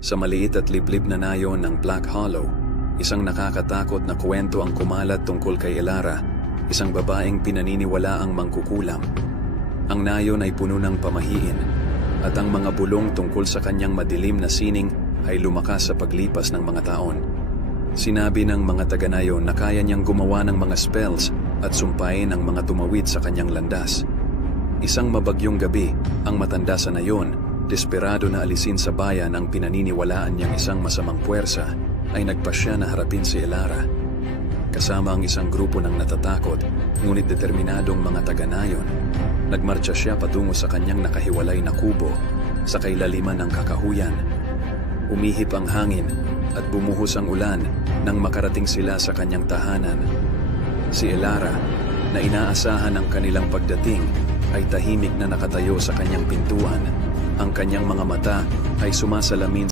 Sa maliit at liblib na nayon ng Black Hollow, isang nakakatakot na kwento ang kumalat tungkol kay Elara, isang babaeng pinaniniwala ang mangkukulam. Ang nayon ay puno ng pamahiin, at ang mga bulong tungkol sa kanyang madilim na sining ay lumakas sa paglipas ng mga taon. Sinabi ng mga taga-nayon na kaya niyang gumawa ng mga spells at sumpain ang mga tumawid sa kanyang landas. Isang mabagyong gabi, ang matanda sa nayon, desperado na alisin sa bayan ang pinaniniwalaan niyang isang masamang puwersa, ay nagpasya na harapin si Elara. Kasama ang isang grupo ng natatakot, ngunit determinadong mga taga-nayon, nagmarcha siya patungo sa kanyang nakahiwalay na kubo sa kailaliman ng kakahuyan. Umihip ang hangin at bumuhos ang ulan nang makarating sila sa kanyang tahanan. Si Elara, na inaasahan ng kanilang pagdating, ay tahimik na nakatayo sa kanyang pintuan. Ang kanyang mga mata ay sumasalamin